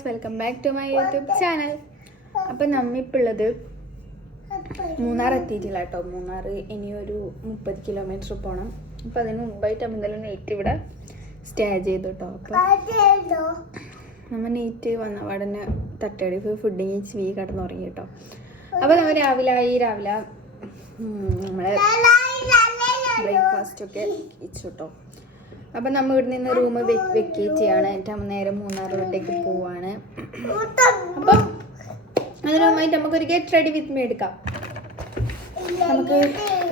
Guys, welcome back to my YouTube channel. അപ്പം നമ്മിപ്പോൾ ഉള്ളത് മൂന്നാർ എത്തിയിട്ടില്ല കേട്ടോ. മൂന്നാർ ഇനിയൊരു 30 കിലോമീറ്റർ പോകണം. അപ്പം അതിന് മുമ്പായിട്ട് നമ്മൾ ഇന്നലെ നൈറ്റ് ഇവിടെ സ്റ്റേ ചെയ്തു കേട്ടോ. അപ്പം നമ്മൾ നൈറ്റ് വന്ന ഉടനെ തട്ടടി ഫുഡ് കഴിച്ച് കിടന്ന് തുടങ്ങി കേട്ടോ. അപ്പോൾ നമ്മൾ രാവിലെ നമ്മളെ ബ്രേക്ക്ഫാസ്റ്റൊക്കെ കഴിച്ചു കേട്ടോ. അപ്പം നമ്മൾ ഇവിടെ നിന്ന് റൂം വെക്കേറ്റ് ചെയ്യാണ്. എന്നിട്ട് നമ്മൾ നേരെ മൂന്നാറിലോട്ടേക്ക് പോവാണ്. അപ്പം അതിനുമായിട്ട് നമുക്കൊരു ഗെറ്റ് റെഡി വിത്ത് മീ എടുക്കാം. നമുക്ക്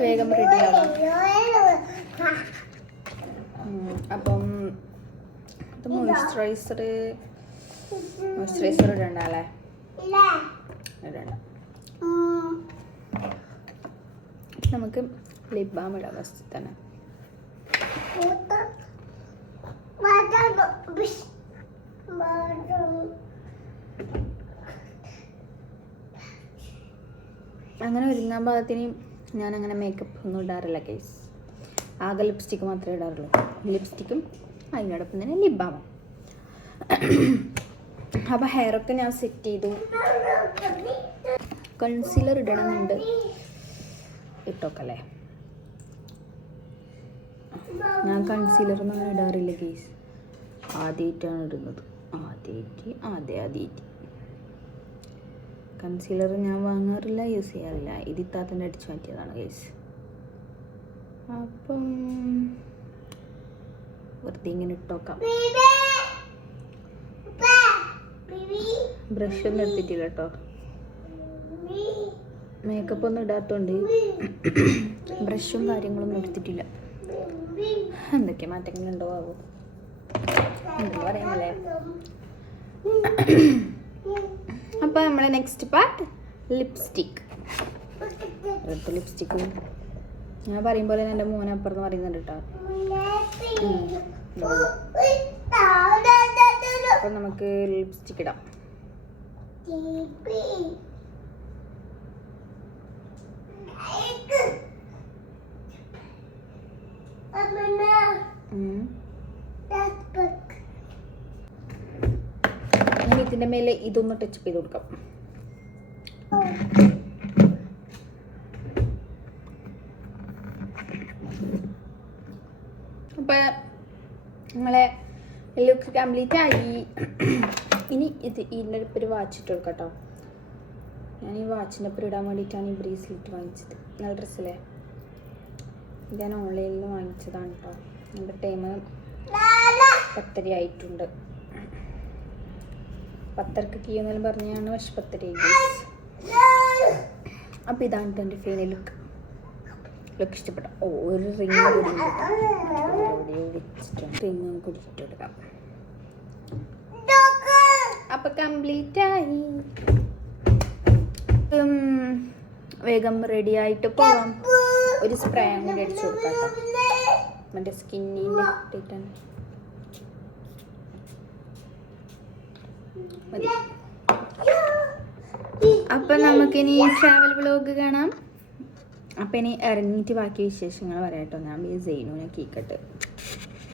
വേഗം റെഡി ആവാം. അപ്പം ഇത് മോയ്സ്ചറൈസർ ഇടണ്ട അല്ലേ? ഇടണ്ട. നമുക്ക് ലിപ് ബാം ഇടാം ഫസ്റ്റ് തന്നെ. അങ്ങനെ ഒരുങ്ങാൻ പാകത്തിന് ഞാൻ അങ്ങനെ മേക്കപ്പ് ഒന്നും ഇടാറില്ല ഗൈസ്. ആകെ ലിപ്സ്റ്റിക്ക് മാത്രമേ ഇടാറുള്ളൂ. ലിപ്സ്റ്റിക്കും അതിനോടൊപ്പം തന്നെ ലിപ് ബാമും. അപ്പോൾ ഹെയറൊക്കെ ഞാൻ സെറ്റ് ചെയ്തു. കൺസീലർ ഇടണമെന്നുണ്ട്, ഇട്ടോക്കല്ലേ. ഞാൻ കൺസീലറൊന്നും അങ്ങനെ ഇടാറില്ല ഗൈസ്. ആദ്യമായിട്ടാണ് ഇടുന്നത്. ആദ്യമായിട്ട് കൺസീലർ ഞാൻ വാങ്ങാറില്ല, യൂസ് ചെയ്യാറില്ല. ഇത് ഇത്താത്തന്നെ അടിച്ചു മാറ്റിയതാണ് ഗൈസ്. അപ്പം വെറുതെ ഇങ്ങനെ ഇട്ടോക്കാം. ബ്രഷ് ഒന്നും എടുത്തിട്ടില്ല കേട്ടോ. മേക്കപ്പ് ഒന്നും ഇടാത്തോണ്ട് ബ്രഷും കാര്യങ്ങളൊന്നും എടുത്തിട്ടില്ല. എന്തൊക്കെ മാറ്റങ്ങളുണ്ടോ ആവോ, എന്താ പറയുന്നല്ലേ. അപ്പോൾ നമ്മളെ നെക്സ്റ്റ് പാർട്ട് ലിപ്സ്റ്റിക്ക്. ലിപ്സ്റ്റിക്ക് ഞാൻ പറയുമ്പോൾ തന്നെ എൻ്റെ മോനെ അപ്പുറത്ത് പറയുന്നുണ്ട് കേട്ടോ. അപ്പം നമുക്ക് ലിപ്സ്റ്റിക്ക് ഇടാം. ഇതിൻ്റെ മേലെ ഇതൊന്ന് ടച്ച് ചെയ്ത് കൊടുക്കാം. അപ്പം നമ്മളെ ലുക്ക് കംപ്ലീറ്റ് ആയി. ഇനി ഇതിൻ്റെ ഒപ്പം ഒരു വാച്ച് ഇട്ട് കൊടുക്കാം കേട്ടോ. ഞാൻ ഈ വാച്ചിൻ്റെ ഒപ്പം ഇടാൻ വേണ്ടിയിട്ടാണ് ഈ ബ്രേസ്ലെറ്റ് വാങ്ങിച്ചത്. നല്ല ഡ്രസ്സല്ലേ. ഇത് ഞാൻ ഓൺലൈനിൽ നിന്ന് വാങ്ങിച്ചതാണ് കേട്ടോ. എൻ്റെ ടൈം 10:30 ആയിട്ടുണ്ട്. 10:30 കീയെന്നെല്ലാം പറഞ്ഞാണ്, പക്ഷെ 10:30 ആയി. അപ്പോൾ ഇതാണ് എൻ്റെ ഫൈനൽ ലുക്ക്. ഇഷ്ടപ്പെട്ട ഒരു റിങ് കൂടി റിങ്ങും കൂടി ഇട്ടെടുക്കാം. അപ്പം കംപ്ലീറ്റ് ആയി. വേഗം റെഡി ആയിട്ട് പോവാം. ഒരു സ്പ്രേ കൂടി അടിച്ചു കൊടുക്കാം കേട്ടോ. മറ്റേ സ്കിന്നിൻ്റെ ഇട്ടിട്ടാണ് മതി. അപ്പം നമുക്കിനി ട്രാവൽ വ്ളോഗ് കാണാം. അപ്പം ഇനി ഇറങ്ങിയിട്ട് ബാക്കി വിശേഷങ്ങൾ പറയാം കേട്ടോ. ഞാൻ സൈനുവിനെ കേക്കട്ടെ.